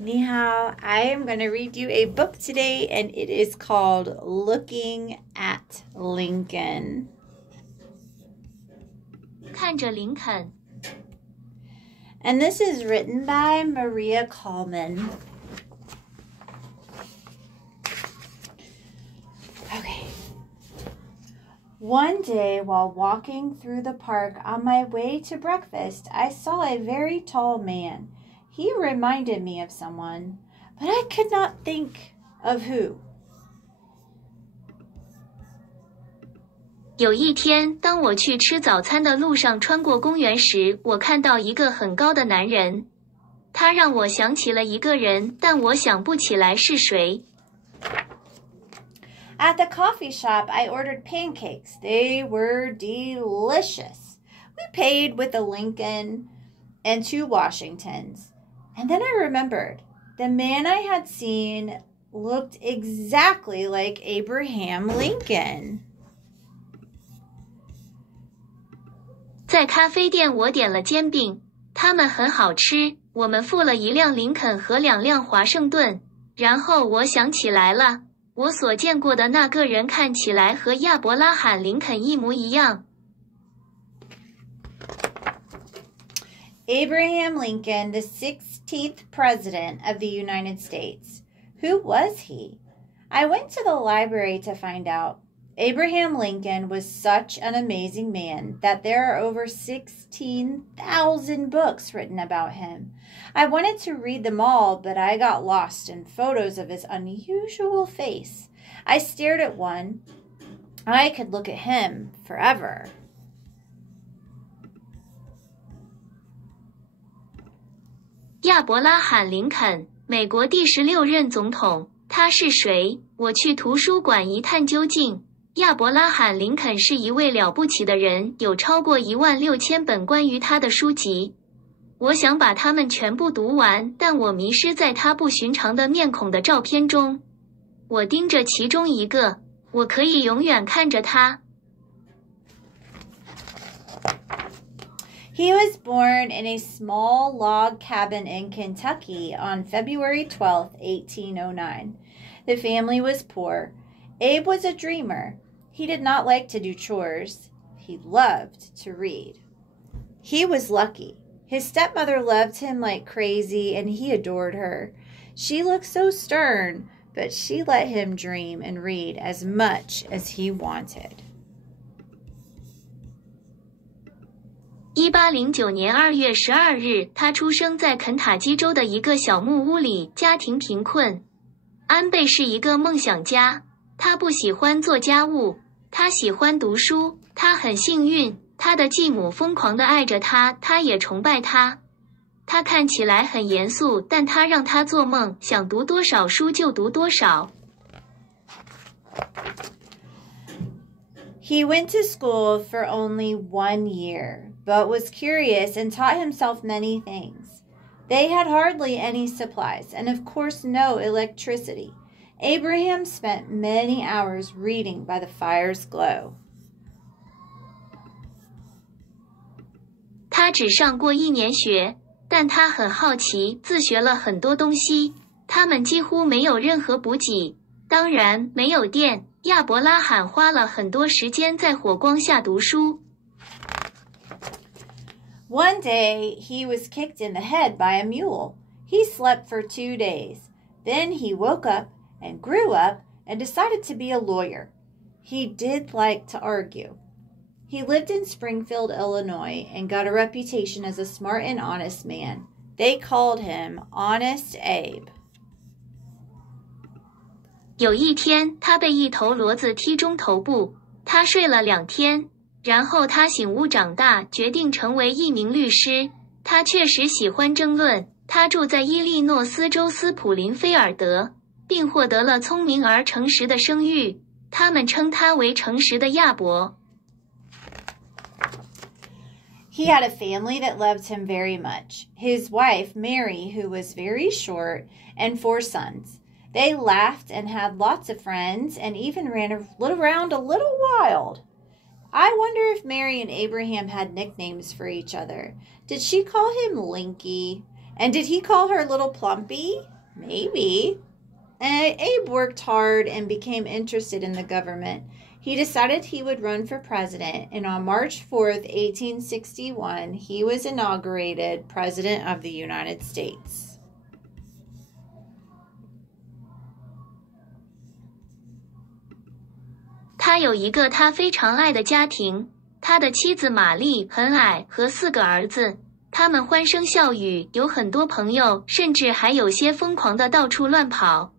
Ni hao. I am going to read you a book today, and it is called Looking at Lincoln. 看着林肯 And this is written by Maira Kalman. Okay. One day, while walking through the park on my way to breakfast, I saw a very tall man. He reminded me of someone, but I could not think of who. 有一天，当我去吃早餐的路上穿过公园时，我看到一个很高的男人。他让我想起了一个人，但我想不起来是谁。At the coffee shop, I ordered pancakes. They were delicious. We paid with a Lincoln and 2 Washingtons. And then I remembered the man I had seen looked exactly like Abraham Lincoln. 在咖啡店，我点了煎饼，它们很好吃。我们付了1辆林肯和2辆华盛顿。然后我想起来了，我所见过的那个人看起来和亚伯拉罕·林肯一模一样。Abraham Lincoln, the 16th President of the United States. Who was he? I went to the library to find out. Abraham Lincoln was such an amazing man that there are over 16,000 books written about him. I wanted to read them all, but I got lost in photos of his unusual face. I stared at one. I could look at him forever. 亚伯拉罕·林肯，美国第16任总统。他是谁？我去图书馆一探究竟。亚伯拉罕·林肯是一位了不起的人，有超过16000本关于他的书籍。我想把它们全部读完，但我迷失在他不寻常的面孔的照片中。我盯着其中一个，我可以永远看着他。He was born in a small log cabin in Kentucky on February 12, 1809. The family was poor. Abe was a dreamer. He did not like to do chores. He loved to read. He was lucky. His stepmother loved him like crazy, and he adored her. She looked so stern, but she let him dream and read as much as he wanted. 1809年2月12日，他出生在肯塔基州的一个小木屋里，家庭贫困。安倍是一个梦想家，他不喜欢做家务，他喜欢读书，他很幸运，他的继母疯狂地爱着他，他也崇拜他。他看起来很严肃，但他让他做梦，想读多少书就读多少。He went to school for only 1 year, but was curious and taught himself many things. They had hardly any supplies, and of course no electricity. Abraham spent many hours reading by the fire's glow. 他只上过1年学，但他很好奇，自学了很多东西。他们几乎没有任何补给，当然没有电。亚伯拉罕花了很多时间在火光下读书。One day, he was kicked in the head by a mule. He slept for 2 days. Then he woke up and grew up and decided to be a lawyer. He did like to argue. He lived in Springfield, Illinois, and got a reputation as a smart and honest man. They called him Honest Abe. 有一天，他被一头骡子踢中头部，他睡了2天，然后他醒悟长大，决定成为一名律师。他确实喜欢争论。他住在伊利诺斯州斯普林菲尔德，并获得了聪明而诚实的声誉。他们称他为诚实的亚伯。He had a family that loved him very much. His wife, Mary, who was very short, and 4 sons. They laughed and had lots of friends and even ran around a little wild. I wonder if Mary and Abraham had nicknames for each other. Did she call him Linky? And did he call her Little Plumpy? Maybe. And Abe worked hard and became interested in the government. He decided he would run for president, and on March 4th, 1861, he was inaugurated President of the United States.他有一个他非常爱的家庭，他的妻子玛丽很矮和4个儿子，他们欢声笑语，有很多朋友，甚至还有些疯狂的到处乱跑。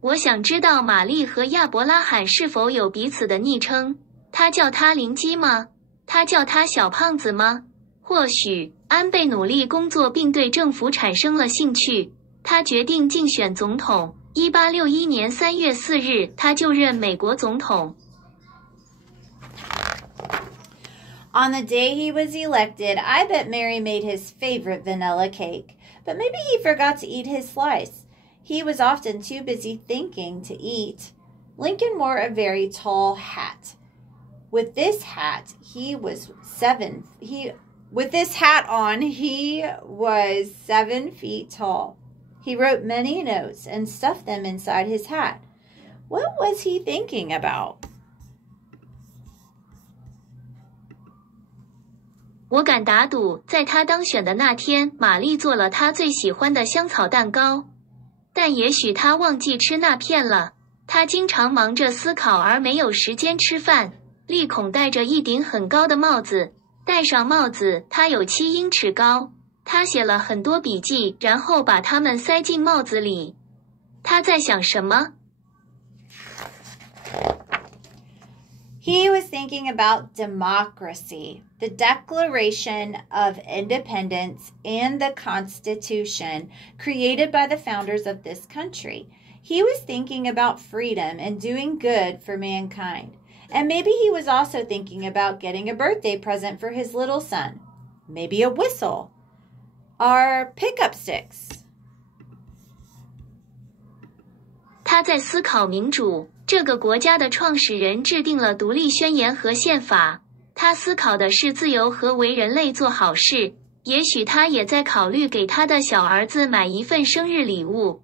我想知道玛丽和亚伯拉罕是否有彼此的昵称？他叫他灵鸡吗？他叫他小胖子吗？或许安倍努力工作并对政府产生了兴趣，他决定竞选总统。1861年3月4日，他就任美国总统。On the day he was elected, I bet Mary made his favorite vanilla cake, but maybe he forgot to eat his slice. He was often too busy thinking to eat. Lincoln wore a very tall hat. With this hat on, he was 7 feet tall. He wrote many notes and stuffed them inside his hat. What was he thinking about? 我敢打赌，在他当选的那天，玛丽做了他最喜欢的香草蛋糕。但也许他忘记吃那片了。他经常忙着思考而没有时间吃饭。利孔戴着一顶很高的帽子，戴上帽子，它有7英尺高。他写了很多笔记，然后把它们塞进帽子里。他在想什么？ He was thinking about democracy, the Declaration of Independence, and the Constitution created by the founders of this country. He was thinking about freedom and doing good for mankind. And maybe he was also thinking about getting a birthday present for his little son. Maybe a whistle or pickup sticks. 他在思考民主。这个国家的创始人制定了独立宣言和宪法。他思考的是自由和为人类做好事。也许他也在考虑给他的小儿子买一份生日礼物。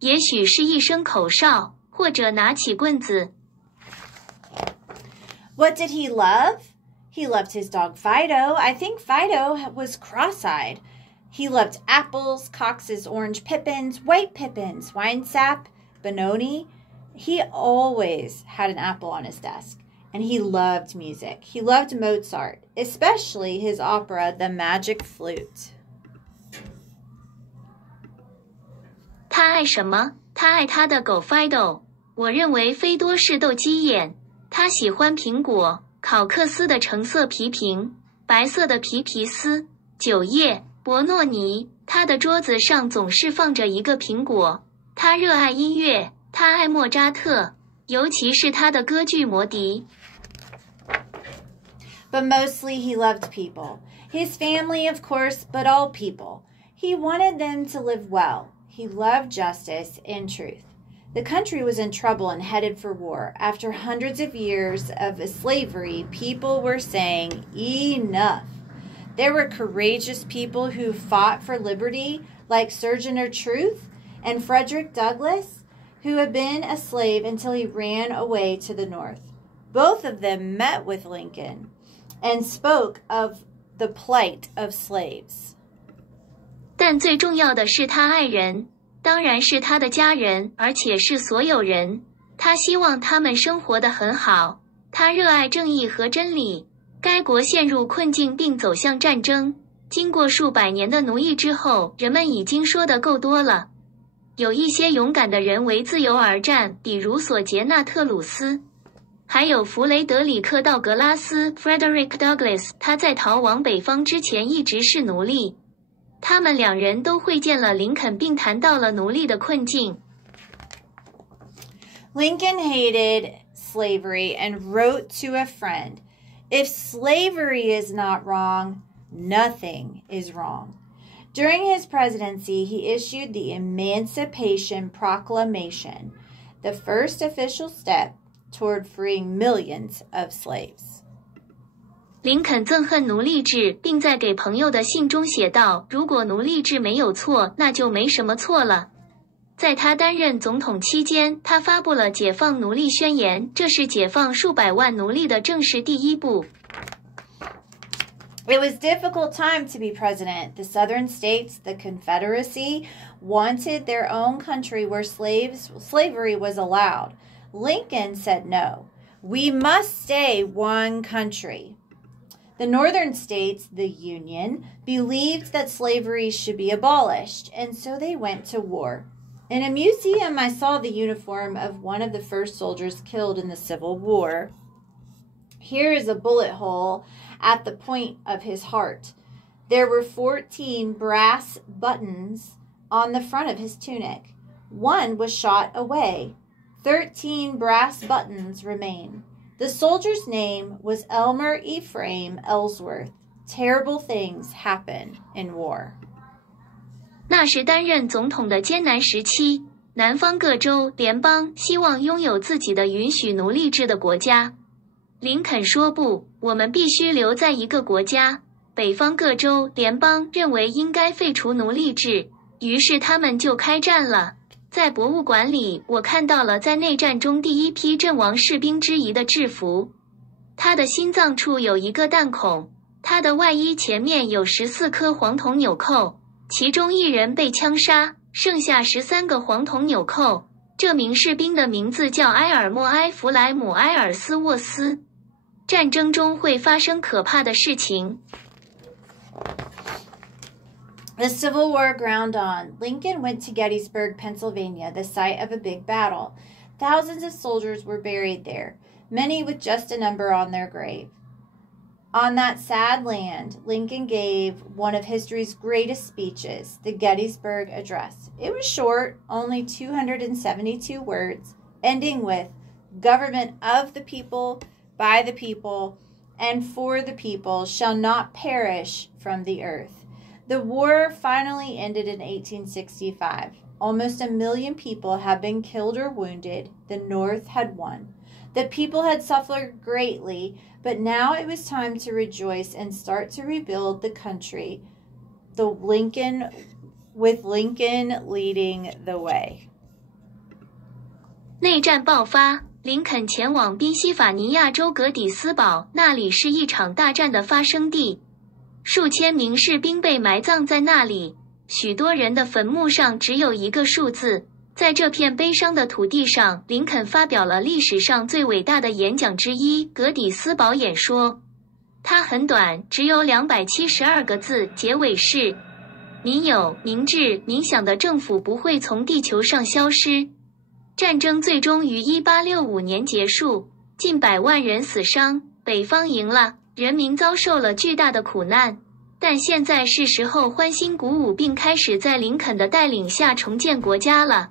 也许是一声口哨，或者拿起棍子。What did he love? He loved his dog Fido. I think Fido was cross-eyed. He loved apples, Cox's orange pippins, white pippins, winesap, Benoni. He always had an apple on his desk, and he loved music. He loved Mozart, especially his opera, The Magic Flute. 他爱什么？他爱他的狗 Fido。我认为菲多是斗鸡眼。他喜欢苹果、考克斯的橙色皮瓶、白色的皮丝、酒叶、博诺尼。他的桌子上总是放着一个苹果。他热爱音乐。他爱莫扎特，尤其是他的歌剧《魔笛》。But mostly he loved people. His family, of course, but all people. He wanted them to live well. He loved justice and truth. The country was in trouble and headed for war. After hundreds of years of slavery, people were saying, enough. There were courageous people who fought for liberty, like Sojourner Truth and Frederick Douglass, who had been a slave until he ran away to the north. Both of them met with Lincoln and spoke of the plight of slaves. 但最重要的是他爱人，当然是他的家人，而且是所有人。他希望他们生活得很好。他热爱正义和真理。该国陷入困境并走向战争。经过数百年的奴役之后，人们已经说得够多了。有一些勇敢的人为自由而战，比如索杰纳特鲁斯，还有弗雷德里克道格拉斯 （Frederick Douglass）。他在逃往北方之前一直是奴隶。他们2人都会见了林肯，并谈到了奴隶的困境。Lincoln hated slavery and wrote to a friend, "If slavery is not wrong, nothing is wrong." During his presidency, he issued the Emancipation Proclamation, the first official step toward freeing millions of slaves. 林肯憎恨奴隶制，并在给朋友的信中写道：如果奴隶制没有错，那就没什么错了。在他担任总统期间，他发布了解放奴隶宣言，这是解放数百万奴隶的正式第一步。It was a difficult time to be president. The southern states, the Confederacy, wanted their own country where slavery was allowed. Lincoln said no. We must stay one country. The northern states, the Union, believed that slavery should be abolished, and so they went to war. In a museum, I saw the uniform of one of the first soldiers killed in the Civil War. Here is a bullet hole at the point of his heart. There were 14 brass buttons on the front of his tunic. One was shot away. 13 brass buttons remain. The soldier's name was Elmer Ephraim Ellsworth. Terrible things happen in war. 那是担任总统的艰难时期，南方各州、联邦希望拥有自己的允许奴隶制的国家。林肯说不，我们必须留在一个国家。北方各州、联邦认为应该废除奴隶制，于是他们就开战了。在博物馆里，我看到了在内战中第一批阵亡士兵之一的制服。他的心脏处有一个弹孔，他的外衣前面有14颗黄铜纽扣，其中1人被枪杀，剩下13个黄铜纽扣。这名士兵的名字叫埃尔莫埃弗莱姆埃尔斯沃斯。战争中会发生可怕的事情。The Civil War ground on. Lincoln went to Gettysburg, Pennsylvania, the site of a big battle. Thousands of soldiers were buried there, many with just a number on their grave. On that sad land, Lincoln gave one of history's greatest speeches, the Gettysburg Address. It was short, only 272 words, ending with, "Government of the people, by the people, and for the people shall not perish from the earth." The war finally ended in 1865. Almost 1 million people had been killed or wounded. The North had won. The people had suffered greatly, but now it was time to rejoice and start to rebuild the country. With Lincoln leading the way. 内战爆发，林肯前往宾夕法尼亚州格底斯堡，那里是一场大战的发生地。数千名士兵被埋葬在那里，许多人的坟墓上只有一个数字。在这片悲伤的土地上，林肯发表了历史上最伟大的演讲之一——格底斯堡演说。它很短，只有272个字，结尾是：民有、民治、民想的政府不会从地球上消失。战争最终于1865年结束，近100万人死伤，北方赢了。人民遭受了巨大的苦难，但现在是时候欢欣鼓舞，并开始在林肯的带领下重建国家了。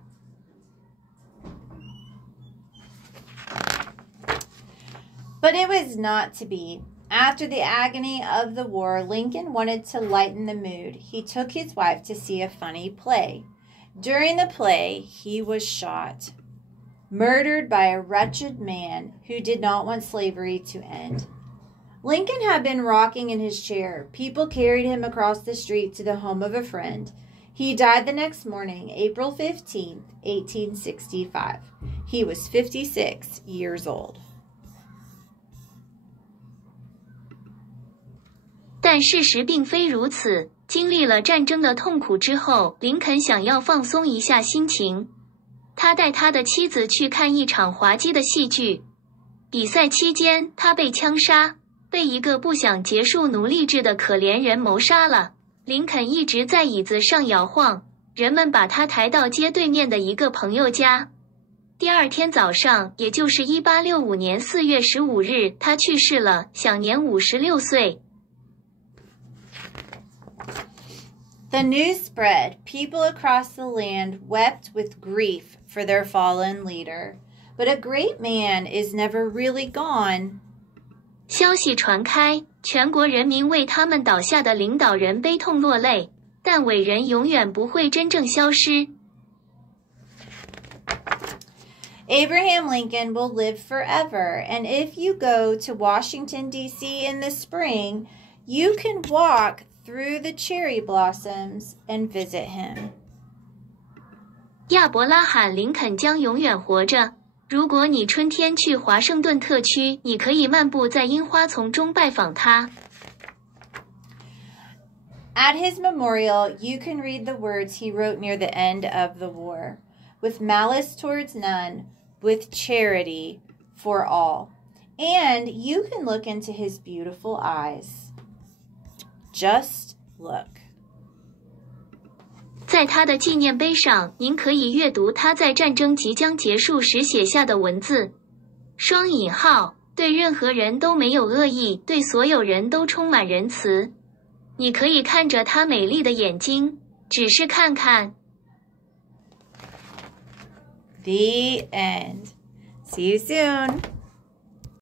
But it was not to be. After the agony of the war, Lincoln wanted to lighten the mood. He took his wife to see a funny play. During the play, he was shot, murdered by a wretched man who did not want slavery to end. Lincoln had been rocking in his chair. People carried him across the street to the home of a friend. He died the next morning, April 15, 1865. He was 56 years old. 但事实并非如此。经历了战争的痛苦之后，林肯想要放松一下心情。他带他的妻子去看一场滑稽的戏剧。比赛期间，他被枪杀。被一个不想结束奴隶制的可怜人谋杀了。林肯一直在椅子上摇晃，人们把他抬到街对面的一个朋友家。第二天早上，也就是1865年4月15日，他去世了，享年56岁。The news spread. People across the land wept with grief for their fallen leader. But a great man is never really gone. 消息传开，全国人民为他们倒下的领导人悲痛落泪，但伟人永远不会真正消失。Abraham Lincoln will live forever, and if you go to Washington, D.C. in the spring, you can walk through the cherry blossoms and visit him. 亚伯拉罕·林肯将永远活着。如果你春天去华盛顿特区，你可以漫步在樱花丛中拜访他。At his memorial, you can read the words he wrote near the end of the war. With malice towards none, with charity for all. And you can look into his beautiful eyes. Just look. 在他的纪念碑上，您可以阅读他在战争即将结束时写下的文字。双引号，对任何人都没有恶意，对所有人都充满仁慈。你可以看着他美丽的眼睛，只是看看。The end. See you soon.